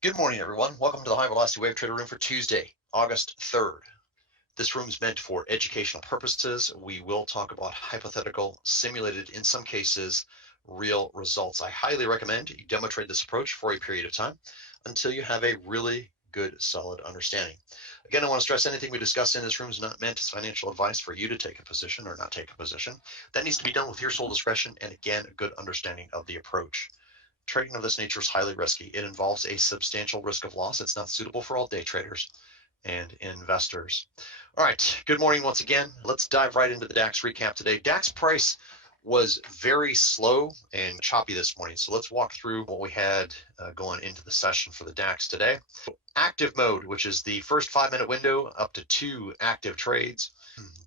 Good morning, everyone. Welcome to the High Velocity Wave Trader Room for Tuesday, August 3rd. This room is meant for educational purposes. We will talk about hypothetical, simulated, in some cases, real results. I highly recommend you demo trade this approach for a period of time until you have a really good, solid understanding. Again, I want to stress anything we discuss in this room is not meant as financial advice for you to take a position or not take a position. That needs to be done with your sole discretion and, again, a good understanding of the approach. Trading of this nature is highly risky. It involves a substantial risk of loss. It's not suitable for all day traders and investors. All right, good morning once again. Let's dive right into the Dax recap today. Dax price was very slow and choppy this morning. So let's walk through what we had going into the session for the Dax today. Active mode, which is the first 5-minute window up to 2 active trades,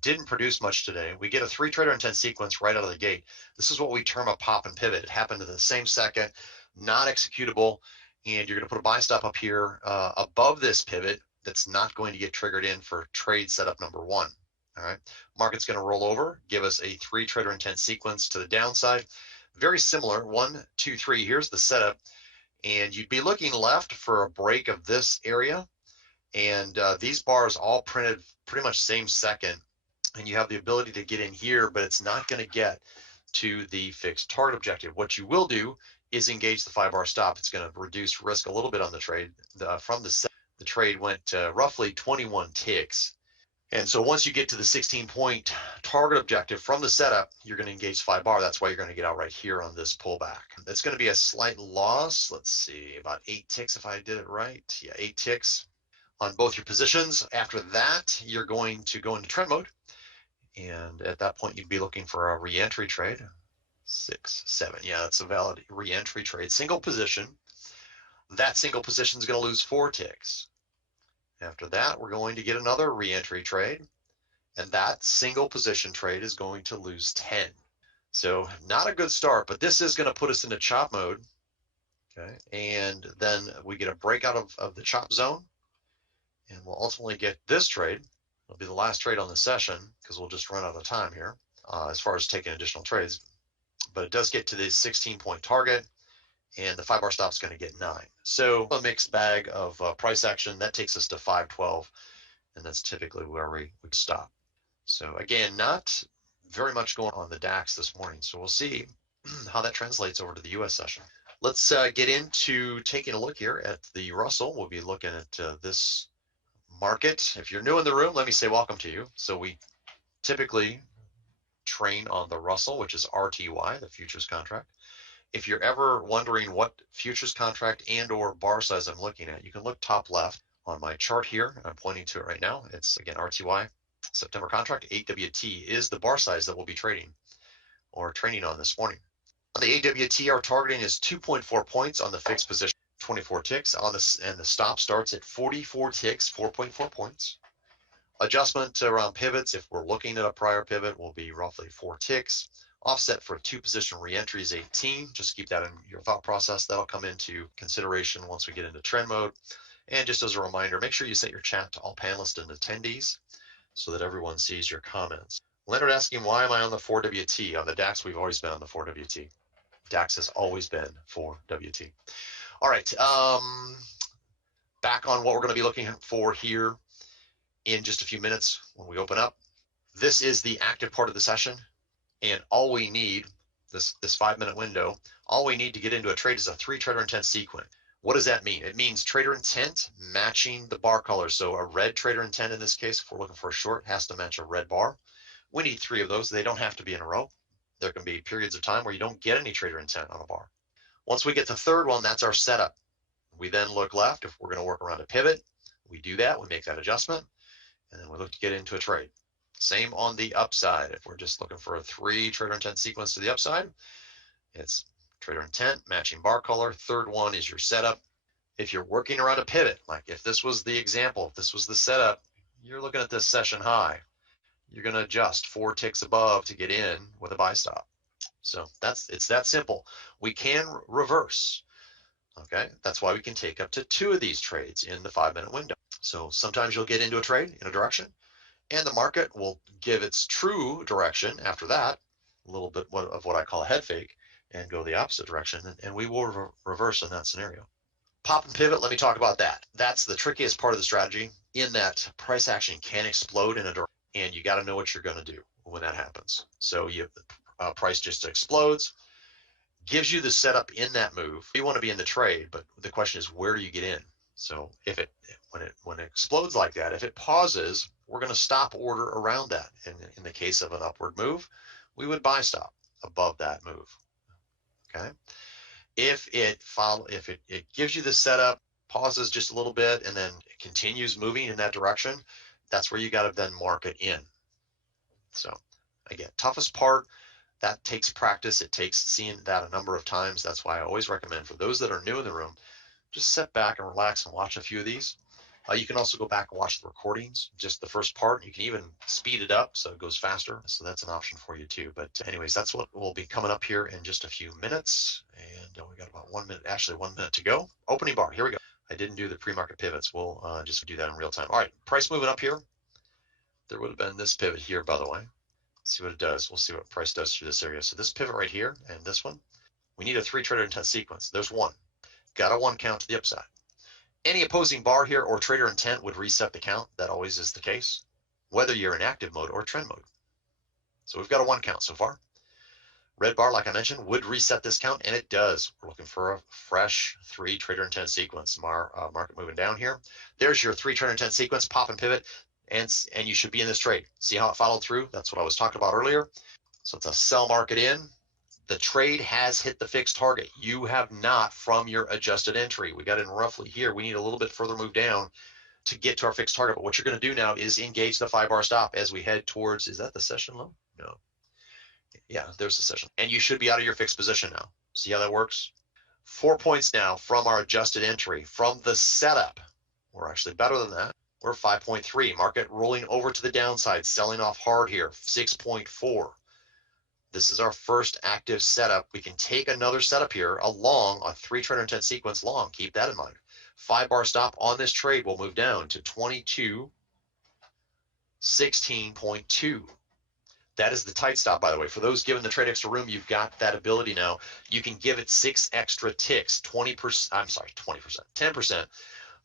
didn't produce much today. We get a 3 trader intent sequence right out of the gate. This is what we term a pop and pivot. It happened in the same second, not executable, and you're going to put a buy stop up here above this pivot that's not going to get triggered in for trade setup number 1. All right, market's going to roll over, give us a 3 trader intent sequence to the downside. Very similar, 1, 2, 3. Here's the setup, and you'd be looking left for a break of this area, and these bars all printed pretty much same second, and you have the ability to get in here, but it's not going to get to the fixed target objective. What you will do is engage the 5-bar stop. It's going to reduce risk a little bit on the trade. From the trade went roughly 21 ticks. And so once you get to the 16-point target objective from the setup, you're going to engage 5-bar. That's why you're going to get out right here on this pullback. That's going to be a slight loss. Let's see, about 8 ticks if I did it right. Yeah, 8 ticks on both your positions. After that, you're going to go into trend mode. And at that point, you'd be looking for a re-entry trade. 6, 7. Yeah, that's a valid re-entry trade. Single position. That single position is going to lose 4 ticks. After that, we're going to get another re-entry trade, and that single position trade is going to lose 10. So not a good start, but this is going to put us into chop mode. Okay, and then we get a breakout of the chop zone, and we'll ultimately get this trade. It'll be the last trade on the session because we'll just run out of time here as far as taking additional trades. But it does get to the 16-point target, and the 5-bar stop is going to get 9. So a mixed bag of price action. That takes us to 512, and that's typically where we would stop. So again, not very much going on the DAX this morning. So we'll see how that translates over to the US session. Let's get into taking a look here at the Russell. We'll be looking at this market. If you're new in the room, let me say welcome to you. So we typically train on the Russell, which is RTY, the futures contract. If you're ever wondering what futures contract and or bar size I'm looking at, you can look top left on my chart here. I'm pointing to it right now. It's again RTY, September contract. HVWT is the bar size that we'll be trading or training on this morning. On the HVWT, our targeting is 2.4 points on the fixed position, 24 ticks on this, and the stop starts at 44 ticks, 4.4 points. Adjustment around pivots, if we're looking at a prior pivot, will be roughly 4 ticks. Offset for 2 position reentry is 18. Just keep that in your thought process. That'll come into consideration once we get into trend mode. And just as a reminder, make sure you set your chat to all panelists and attendees so that everyone sees your comments. Leonard asking, why am I on the 4WT? On the DAX, we've always been on the 4WT. DAX has always been 4WT. All right, back on what we're going to be looking for here in just a few minutes when we open up. This is the active part of the session. And all we need, this 5-minute window, all we need to get into a trade is a 3 trader intent sequence. What does that mean? It means trader intent matching the bar color. So a red trader intent in this case, if we're looking for a short, has to match a red bar. We need 3 of those. They don't have to be in a row. There can be periods of time where you don't get any trader intent on a bar. Once we get the third one, that's our setup. We then look left. If we're going to work around a pivot, we do that. We make that adjustment, and then we look to get into a trade. Same on the upside. If we're just looking for a 3 trader intent sequence to the upside, it's trader intent, matching bar color. Third one is your setup. If you're working around a pivot, like if this was the example, if this was the setup, you're looking at this session high. You're going to adjust 4 ticks above to get in with a buy stop. So it's that simple. We can reverse. Okay, that's why we can take up to 2 of these trades in the 5-minute window. So sometimes you'll get into a trade in a direction, and the market will give its true direction after that, a little bit of what I call a head fake, and go the opposite direction, and we will reverse in that scenario. Pop and pivot, let me talk about that. That's the trickiest part of the strategy, in that price action can explode in a direction, and you got to know what you're going to do when that happens. So price just explodes, gives you the setup in that move. You want to be in the trade, but the question is, where do you get in? So when it explodes like that, if it pauses, we're going to stop order around that. In the case of an upward move, we would buy stop above that move. Okay. If it gives you the setup, pauses just a little bit, and then it continues moving in that direction, that's where you got to then mark it in. So again, toughest part, that takes practice. It takes seeing that a number of times. That's why I always recommend, for those that are new in the room, just sit back and relax and watch a few of these. You can also go back and watch the recordings, just the first part. You can even speed it up so it goes faster. So that's an option for you too. But anyways, that's what will be coming up here in just a few minutes. And we got about 1 minute, actually 1 minute to go. Opening bar, here we go. I didn't do the pre-market pivots. We'll just do that in real time. All right, price moving up here. There would have been this pivot here, by the way. Let's see what it does. We'll see what price does through this area. So this pivot right here and this one, we need a 3 trader intent sequence. There's one. Got a 1 count to the upside. Any opposing bar here or trader intent would reset the count. That always is the case, whether you're in active mode or trend mode. So we've got a 1 count so far. Red bar, like I mentioned, would reset this count, and it does. We're looking for a fresh 3 trader intent sequence. Market moving down here. There's your 3 trader intent sequence, pop and pivot, and you should be in this trade. See how it followed through? That's what I was talking about earlier. So it's a sell market in. The trade has hit the fixed target. You have not from your adjusted entry. We got in roughly here. We need a little bit further move down to get to our fixed target. But what you're going to do now is engage the 5-bar stop as we head towards, is that the session low? No. Yeah, there's the session. And you should be out of your fixed position now. See how that works? 4 points now from our adjusted entry. From the setup, we're actually better than that. We're 5.3. Market rolling over to the downside, selling off hard here, 6.4. This is our first active setup. We can take another setup here along a 3 trader intent sequence long. Keep that in mind. 5-bar stop on this trade will move down to 22.16.2. That is the tight stop, by the way. For those given the trade extra room, you've got that ability now. You can give it 6 extra ticks, 20%, I'm sorry, 20%, 10%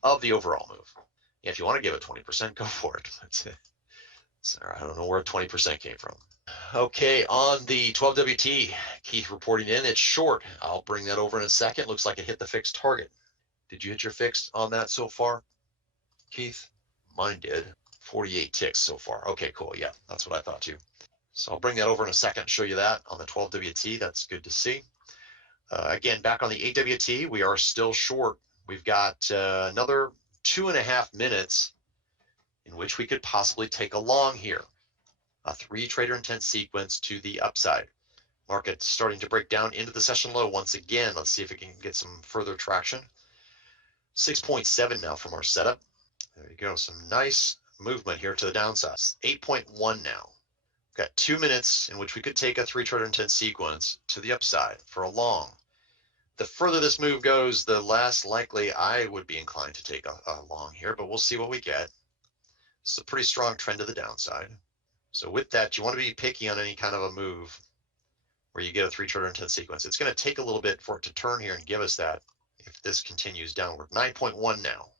of the overall move. If you want to give it 20%, go for it. Sorry, I don't know where 20% came from. Okay, on the 12WT, Keith reporting in, it's short. I'll bring that over in a second. Looks like it hit the fixed target. Did you hit your fixed on that so far, Keith? Mine did. 48 ticks so far. Okay, cool. Yeah, that's what I thought too. So I'll bring that over in a second and show you that on the 12WT. That's good to see. Again, back on the 8WT, we are still short. We've got another 2.5 minutes in which we could possibly take a long here. A 3 trader intent sequence to the upside. Market starting to break down into the session low once again. Let's see if it can get some further traction. 6.7 now from our setup. There you go. Some nice movement here to the downside. 8.1 now. Got 2 minutes in which we could take a 3 trader intent sequence to the upside for a long. The further this move goes, the less likely I would be inclined to take a long here, but we'll see what we get. It's a pretty strong trend to the downside. So with that, you want to be picky on any kind of a move where you get a 3 trader intent sequence. It's going to take a little bit for it to turn here and give us that if this continues downward. 9.1 now,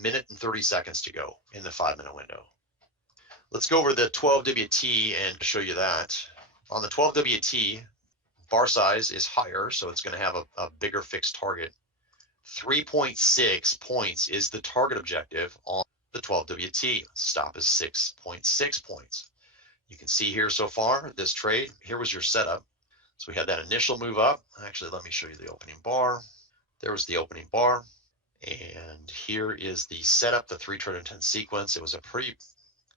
minute and 30 seconds to go in the 5-minute window. Let's go over the 12WT and show you that. On the 12WT, bar size is higher, so it's going to have a bigger fixed target. 3.6 points is the target objective on the 12WT. Stop is 6.6 points. You can see here so far, this trade, here was your setup. So we had that initial move up. Actually, let me show you the opening bar. There was the opening bar. And here is the setup, the 3 trader intent sequence. It was a pretty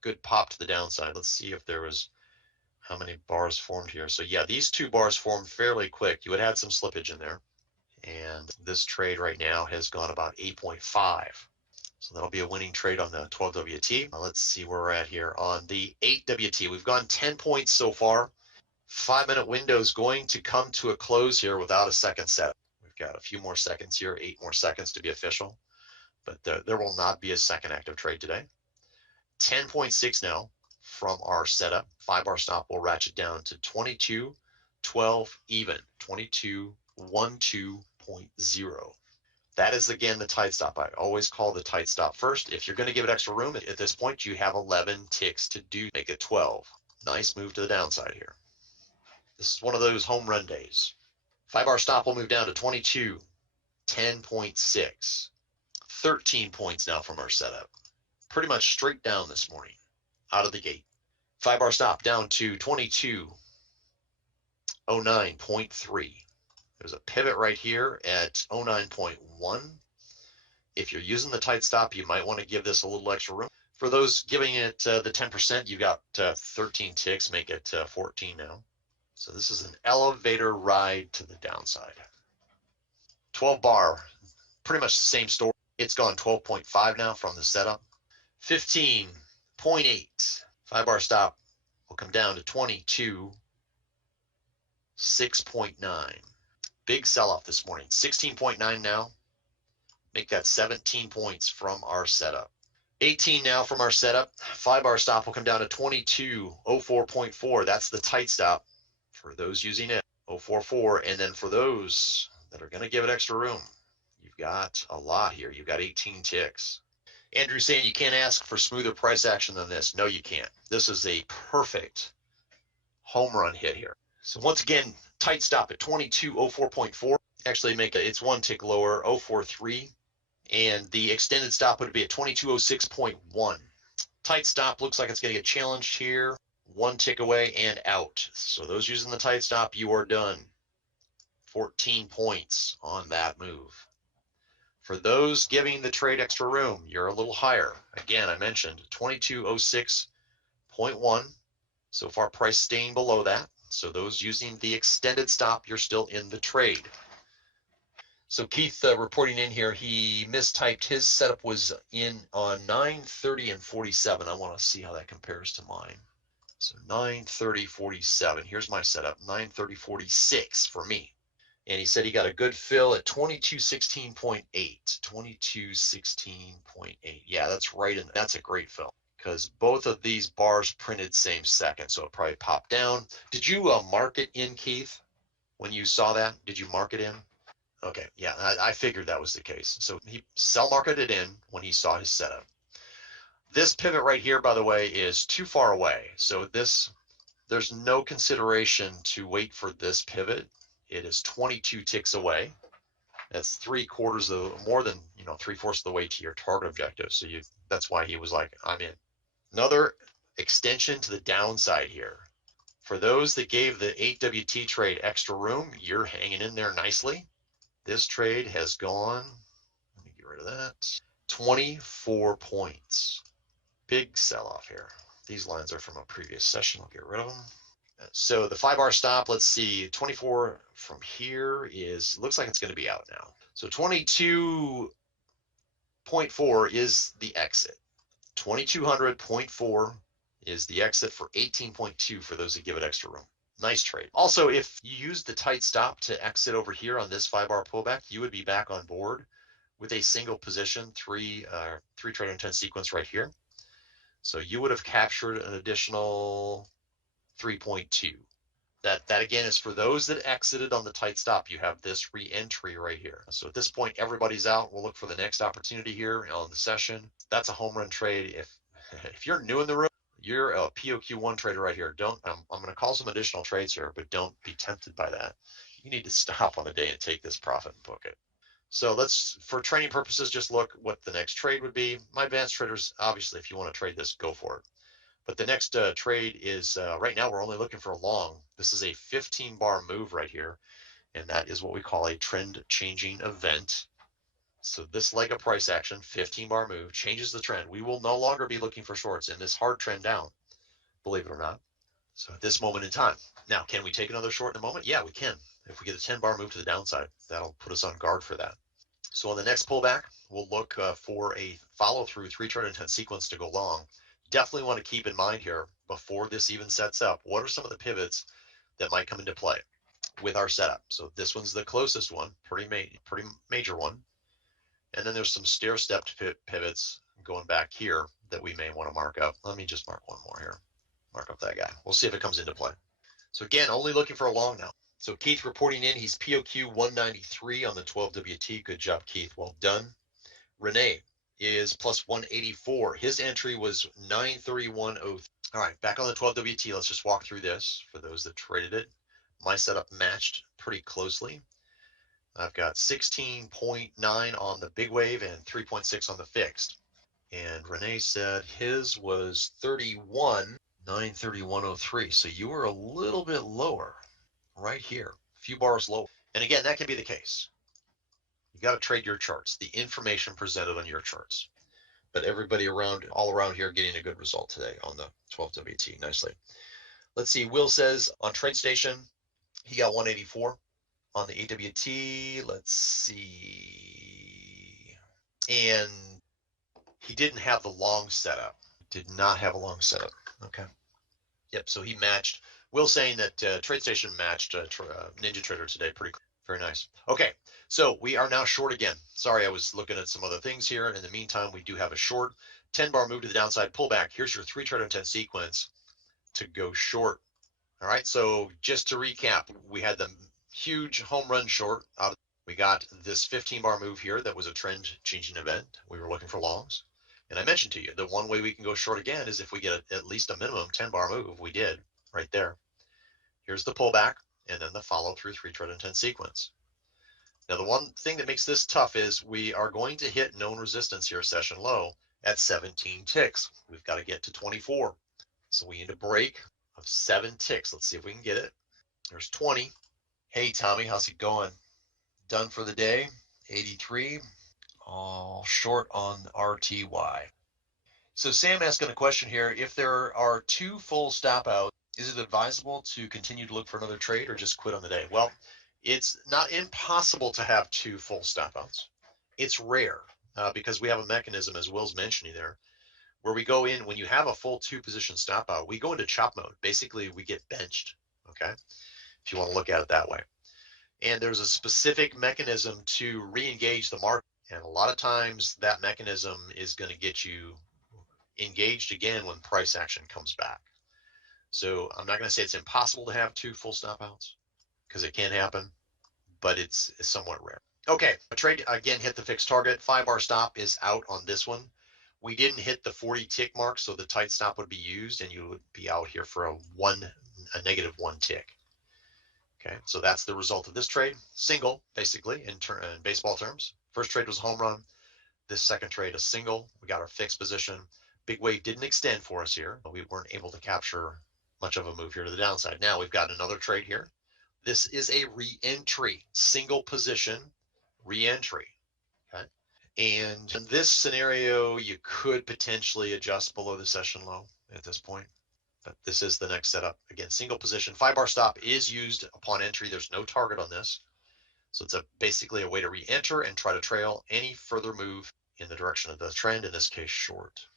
good pop to the downside. Let's see if there was, how many bars formed here. So yeah, these 2 bars formed fairly quick. You would have some slippage in there. And this trade right now has gone about 8.5. So that'll be a winning trade on the 12WT. Let's see where we're at here on the 8WT. We've gone 10 points so far. 5-minute window is going to come to a close here without a second set. We've got a few more seconds here, 8 more seconds to be official, but there will not be a second active trade today. 10.6 now from our setup. 5-bar stop will ratchet down to 22.12 even, 22.12.0. That is, again, the tight stop. I always call the tight stop first. If you're going to give it extra room, at this point, you have 11 ticks to do, make it 12. Nice move to the downside here. This is one of those home run days. 5-bar stop will move down to 22, 10.6. 13 points now from our setup. Pretty much straight down this morning, out of the gate. 5-bar stop down to 2209.3. There's a pivot right here at 09.1. If you're using the tight stop, you might want to give this a little extra room. For those giving it the 10%, you've got 13 ticks, make it 14 now. So this is an elevator ride to the downside. 12-bar, pretty much the same story. It's gone 12.5 now from the setup. 15.8. 5-bar stop will come down to 22.6.9. Big sell-off this morning. 16.9 now. Make that 17 points from our setup. 18 now from our setup. 5-bar stop will come down to 22.04.4. That's the tight stop for those using it. 0.44. And then for those that are going to give it extra room, you've got a lot here. You've got 18 ticks. Andrew's saying you can't ask for smoother price action than this. No, you can't. This is a perfect home run hit here. So once again, tight stop at 22.04.4. Actually, it's one tick lower, 0.43. And the extended stop would be at 22.06.1. Tight stop looks like it's going to get challenged here. One tick away and out. So those using the tight stop, you are done. 14 points on that move. For those giving the trade extra room, you're a little higher. Again, I mentioned 22.06.1. So far, price staying below that. So those using the extended stop, you're still in the trade. So Keith reporting in here, he mistyped. His setup was in on 9:30 and 47. I want to see how that compares to mine. So 9:30.47. Here's my setup, 9:30.46 for me. And he said he got a good fill at 22.16.8. 22.16.8. Yeah, that's right. And that's a great fill because both of these bars printed same second. So it probably popped down. Did you mark it in, Keith? When you saw that, did you mark it in? Okay, yeah, I figured that was the case. So he sell marketed in when he saw his setup. This pivot right here, by the way, is too far away. So there's no consideration to wait for this pivot. It is 22 ticks away. That's 3/4 of more than 3/4 of the way to your target objective. So that's why he was like, I'm in. Another extension to the downside here. For those that gave the HVWT trade extra room, you're hanging in there nicely. This trade has gone, let me get rid of that, 24 points. Big sell-off here. These lines are from a previous session. I'll get rid of them. So the 5-bar stop, let's see, 24 from here looks like it's going to be out now. So 22.4 is the exit. 2200.4 is the exit for 18.2 for those that give it extra room. Nice trade. Also, if you use the tight stop to exit over here on this 5-bar pullback, you would be back on board with a single position, three trade on 10 sequence right here. So you would have captured an additional 3.2. That again is for those that exited on the tight stop. You have this re-entry right here. So at this point, everybody's out. We'll look for the next opportunity here on the session. That's a home run trade. If you're new in the room, you're a POQ1 trader right here. I'm going to call some additional trades here, but don't be tempted by that. You need to stop on the day and take this profit and book it. So let's, for training purposes, just look what the next trade would be. My advanced traders, obviously, if you want to trade this, go for it. But the next trade is, right now, we're only looking for a long. This is a 15-bar move right here, and that is what we call a trend-changing event. So this leg of price action, 15-bar move, changes the trend. We will no longer be looking for shorts in this hard trend down, believe it or not. So at this moment in time. Now, can we take another short in a moment? Yeah, we can. If we get a 10-bar move to the downside, that'll put us on guard for that. So on the next pullback, we'll look for a follow-through 3 trade on 10 sequence to go long. Definitely want to keep in mind here, before this even sets up, what are some of the pivots that might come into play with our setup? So this one's the closest one, pretty major one. And then there's some stair-stepped pivots going back here that we may want to mark up. Let me just mark one more here. Mark up that guy. We'll see if it comes into play. So again, only looking for a long now. So Keith reporting in, he's POQ 193 on the 12WT. Good job, Keith. Well done. René is plus 184. His entry was 931.03. All right, back on the 12WT. Let's just walk through this for those that traded it. My setup matched pretty closely. I've got 16.9 on the big wave and 3.6 on the fixed. And René said his was 31, 931.03. So you were a little bit lower right here, a few bars lower. And again, that can be the case. You got to trade your charts, the information presented on your charts. But everybody around, all around here, getting a good result today on the 12WT. Nicely. Let's see. Will says on TradeStation, he got 184 on the AWT. Let's see. And he didn't have the long setup. Did not have a long setup. Okay. Yep. So he matched. Will saying that TradeStation matched Ninja Trader today. Pretty very nice. Okay. So we are now short again. Sorry, I was looking at some other things here. In the meantime, we do have a short 10-bar move to the downside pullback. Here's your 3 trader intent sequence to go short. All right. So just to recap, we had the huge home run short out. We got this 15-bar move here that was a trend changing event. We were looking for longs. And I mentioned to you, the one way we can go short again is if we get at least a minimum 10-bar move. We did right there. Here's the pullback and then the follow through 3 trade intent sequence. Now, the one thing that makes this tough is we are going to hit known resistance here, session low at 17 ticks. We've got to get to 24. So we need a break of 7 ticks. Let's see if we can get it. There's 20. Hey, Tommy, how's it going? Done for the day, 83. All short on RTY. So Sam asking a question here. If there are 2 full stop outs, is it advisable to continue to look for another trade or just quit on the day? Well, it's not impossible to have 2 full stop outs. It's rare because we have a mechanism, as Will's mentioning there, where we go in when you have a full 2 position stop out, we go into chop mode. Basically, we get benched, okay, if you want to look at it that way. And there's a specific mechanism to re-engage the market. And a lot of times that mechanism is going to get you engaged again when price action comes back. So I'm not going to say it's impossible to have 2 full stop outs because it can happen, but it's somewhat rare. Okay, a trade again hit the fixed target. 5-bar stop is out on this one. We didn't hit the 40 tick mark, so the tight stop would be used and you would be out here for a -1 tick. Okay, so that's the result of this trade. Single, basically, in baseball terms. First trade was a home run. This second trade, a single. We got our fixed position. Big wave didn't extend for us here, but we weren't able to capture much of a move here to the downside. Now we've got another trade here. This is a re-entry, single position re-entry. Okay, and in this scenario, you could potentially adjust below the session low at this point. But this is the next setup. Again, single position. 5-bar stop is used upon entry. There's no target on this. So it's basically a way to re-enter and try to trail any further move in the direction of the trend, in this case, short.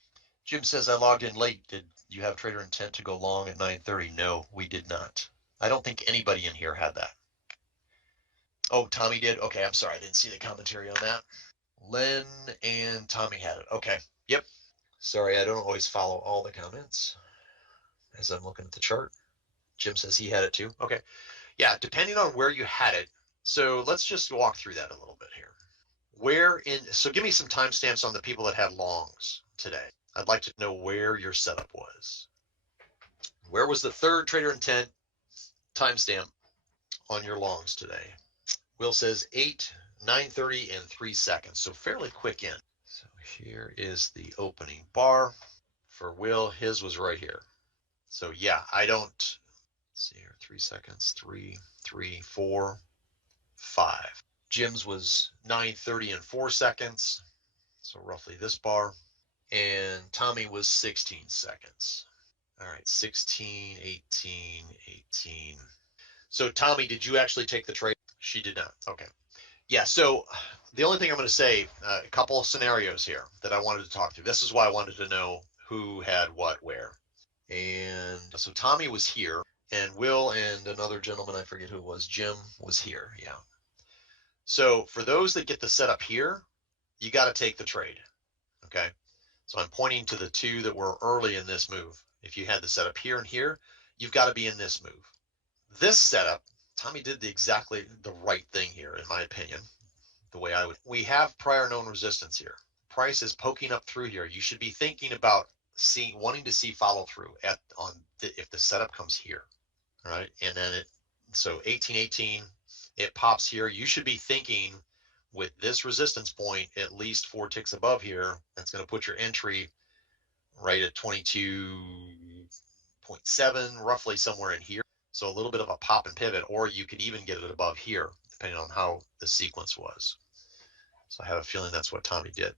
Jim says, I logged in late. Did you have trader intent to go long at 9:30? No, we did not. I don't think anybody in here had that. Oh, Tommy did? Okay, I'm sorry. I didn't see the commentary on that. Len and Tommy had it. Okay, yep. Sorry, I don't always follow all the comments as I'm looking at the chart. Jim says he had it too. Okay. Yeah, depending on where you had it. So let's just walk through that a little bit here. So give me some timestamps on the people that had longs today. I'd like to know where your setup was. Where was the 3rd trader intent timestamp on your longs today? Will says 8, 9:30, and 3 seconds. So fairly quick in. So here is the opening bar. For Will, his was right here. So yeah, I don't, let's see here, 3 seconds, 3, 3, 4, 5. Jim's was 9:30 and 4 seconds. So roughly this bar. And Tommy was 16 seconds. All right, 16, 18, 18. So Tommy, did you actually take the trade? She did not. Okay. Yeah, so the only thing I'm going to say, a couple of scenarios here that I wanted to talk through. This is why I wanted to know who had what where. And so Tommy was here, and Will and another gentleman, I forget who it was, Jim was here. Yeah. So for those that get the setup here, you got to take the trade. Okay. So I'm pointing to the 2 that were early in this move. If you had the setup here and here, you've got to be in this move. This setup, Tommi did exactly the right thing here, in my opinion. The way I would, we have prior known resistance here. Price is poking up through here. You should be thinking about wanting to see follow through if the setup comes here, all right? And then so 1818, it pops here. You should be thinking with this resistance point, at least 4 ticks above here. That's going to put your entry right at 22.7, roughly somewhere in here. So a little bit of a pop and pivot, or you could even get it above here, depending on how the sequence was. So I have a feeling that's what Tommi did.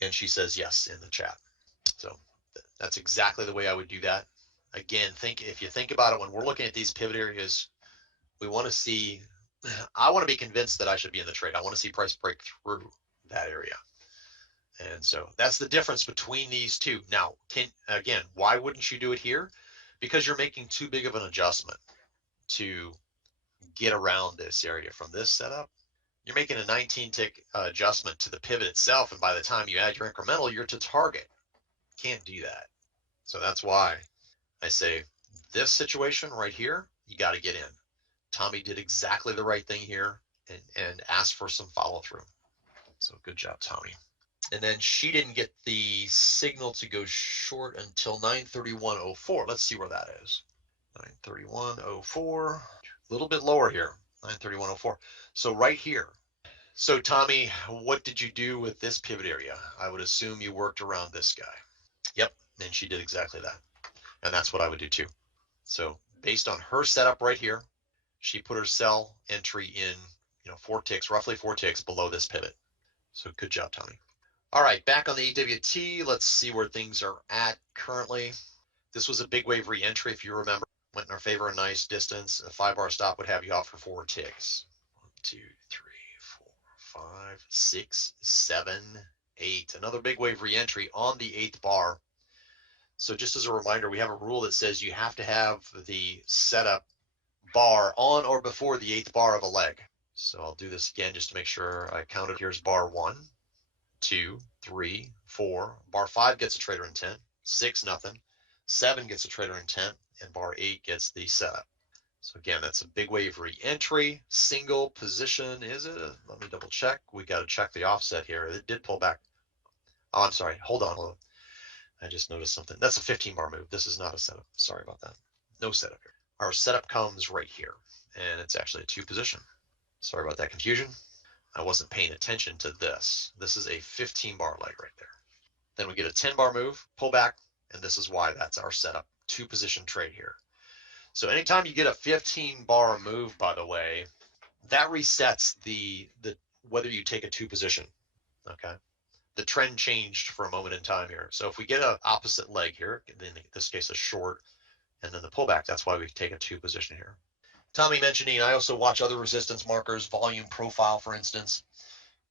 And she says yes in the chat. So that's exactly the way I would do that. Again, if you think about it, when we're looking at these pivot areas, we want to see, I want to be convinced that I should be in the trade. I want to see price break through that area. And so that's the difference between these two. Now, again, why wouldn't you do it here? Because you're making too big of an adjustment to get around this area from this setup. You're making a 19 tick adjustment to the pivot itself. And by the time you add your incremental, you're to target. Can't do that. So that's why I say this situation right here, you got to get in. Tommi did exactly the right thing here and asked for some follow through. So good job, Tommi. And then she didn't get the signal to go short until 931.04. Let's see where that is. 931.04, a little bit lower here, 931.04. So right here. So Tommi, what did you do with this pivot area? I would assume you worked around this guy. Yep, and she did exactly that. And that's what I would do too. So based on her setup right here, she put her sell entry in, 4 ticks, roughly 4 ticks below this pivot. So good job, Tommi. All right, back on the HVWT, let's see where things are at currently. This was a big wave re-entry, if you remember. Went in our favor a nice distance. A 5-bar stop would have you out for 4 ticks. 1, 2, 3, 4, 5, 6, 7, 8. Another big wave re-entry on the 8th bar. So just as a reminder, we have a rule that says you have to have the setup bar on or before the 8th bar of a leg. So I'll do this again just to make sure I counted. Here's bar 1, 2, 3, 4. Bar 5 gets a trader intent. 6, nothing. 7 gets a trader intent, and bar 8 gets the setup. So again, that's a big wave re-entry. Single position, is it? Let me double check. We got to check the offset here. It did pull back. Oh, I'm sorry. Hold on. I just noticed something. That's a 15-bar move. This is not a setup. Sorry about that. No setup here. Our setup comes right here, and it's actually a 2 position. Sorry about that confusion. I wasn't paying attention to this. This is a 15-bar leg right there. Then we get a 10-bar move, pull back, and this is why that's our setup 2 position trade here. So anytime you get a 15-bar move, by the way, that resets the whether you take a 2 position. Okay. The trend changed for a moment in time here. So if we get an opposite leg here, in this case a short, and then the pullback, that's why we take a 2 position here. Tommi mentioning, I also watch other resistance markers, volume profile, for instance.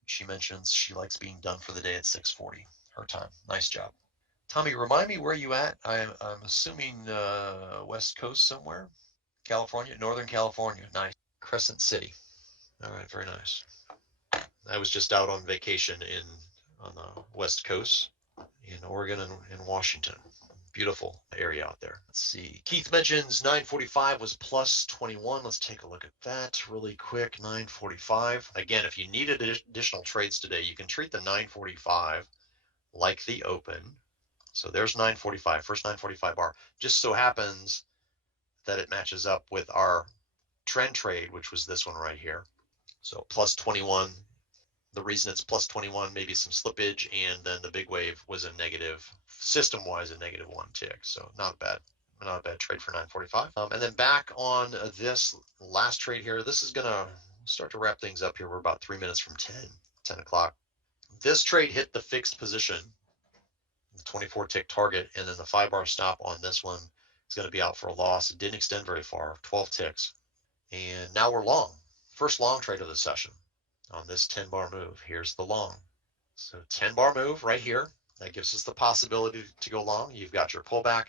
She mentions she likes being done for the day at 6:40, her time. Nice job. Tommi, remind me where you at? I'm assuming West Coast somewhere, California, Northern California. Nice. Crescent City. All right, very nice. I was just out on vacation on the West Coast in Oregon and Washington. Beautiful area out there. Let's see. Keith mentions 945 was plus 21. Let's take a look at that really quick. 945. Again, if you needed additional trades today, you can treat the 945 like the open. So there's 945, first 945 bar. Just so happens that it matches up with our trend trade, which was this one right here. So plus 21. The reason it's plus 21, maybe some slippage, and then the big wave was a negative, system-wise, a negative 1 tick. So not a bad trade for 945. And then back on this last trade here, this is gonna start to wrap things up here. We're about 3 minutes from 10 o'clock. This trade hit the fixed position, the 24 tick target, and then the 5-bar stop on this one is going to be out for a loss. It didn't extend very far, 12 ticks. And now we're long. First long trade of the session on this 10-bar move. Here's the long. So 10-bar move right here. That gives us the possibility to go long. You've got your pullback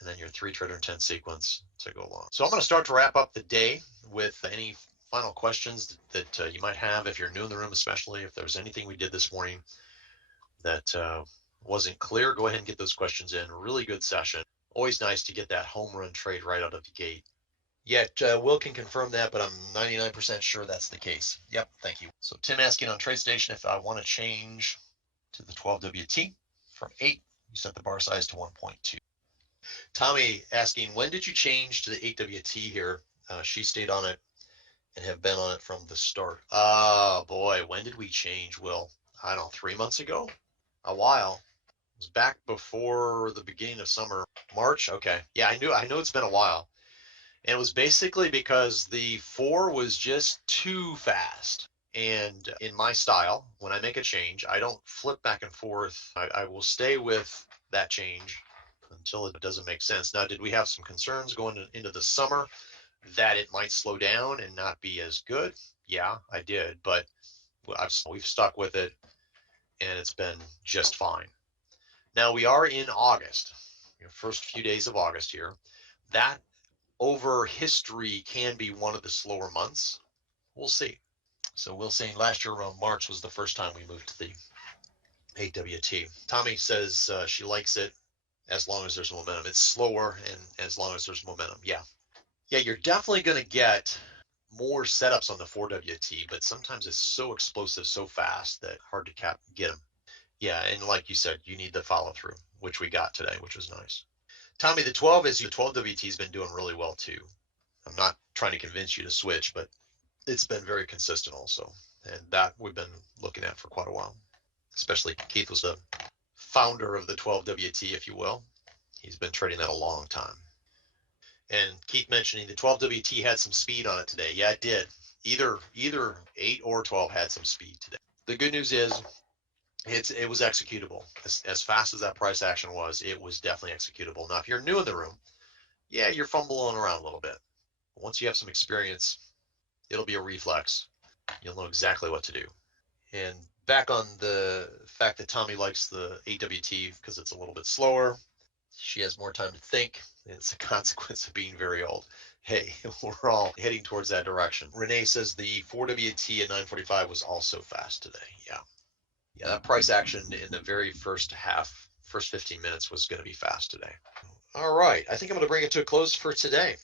and then your 3 trader intent sequence to go long. So I'm going to start to wrap up the day with any final questions that you might have. If you're new in the room, especially if there's anything we did this morning that wasn't clear, go ahead and get those questions in. Really good session. Always nice to get that home run trade right out of the gate. Yeah, Will can confirm that, but I'm 99% sure that's the case. Yep, thank you. So Tim asking on TradeStation if I want to change to the 12WT from 8. You set the bar size to 1.2. Tommy asking, when did you change to the 8WT here? She stayed on it and have been on it from the start. Boy, when did we change, Will? I don't know, 3 months ago? A while. It was back before the beginning of summer. March? Okay. Yeah, I know it's been a while. And it was basically because the 4 was just too fast. And in my style, when I make a change, I don't flip back and forth. I will stay with that change until it doesn't make sense. Now, did we have some concerns going into the summer that it might slow down and not be as good? Yeah, I did, but we've stuck with it and it's been just fine. Now we are in August, first few days of August here. That over history can be one of the slower months. We'll see. So we'll see. Last year around March was the first time we moved to the 8WT. Tommy says she likes it as long as there's momentum. It's slower and as long as there's momentum. Yeah. Yeah, you're definitely going to get more setups on the 4WT, but sometimes it's so explosive so fast that hard to get them. Yeah, and like you said, you need the follow through, which we got today, which was nice. Tommy, the 12WT has been doing really well too. I'm not trying to convince you to switch, but it's been very consistent also. And that we've been looking at for quite a while. Especially Keith was the founder of the 12WT, if you will. He's been trading that a long time. And Keith mentioning the 12WT had some speed on it today. Yeah, it did. Either 8 or 12 had some speed today. The good news is it was executable. As fast as that price action was, it was definitely executable. Now, if you're new in the room, yeah, you're fumbling around a little bit. Once you have some experience, it'll be a reflex. You'll know exactly what to do. And back on the fact that Tommy likes the 8WT because it's a little bit slower. She has more time to think. It's a consequence of being very old. Hey, we're all heading towards that direction. René says the 4WT at 9:45 was also fast today. Yeah. Yeah, that price action in the very first 15 minutes was going to be fast today. All right. I think I'm going to bring it to a close for today.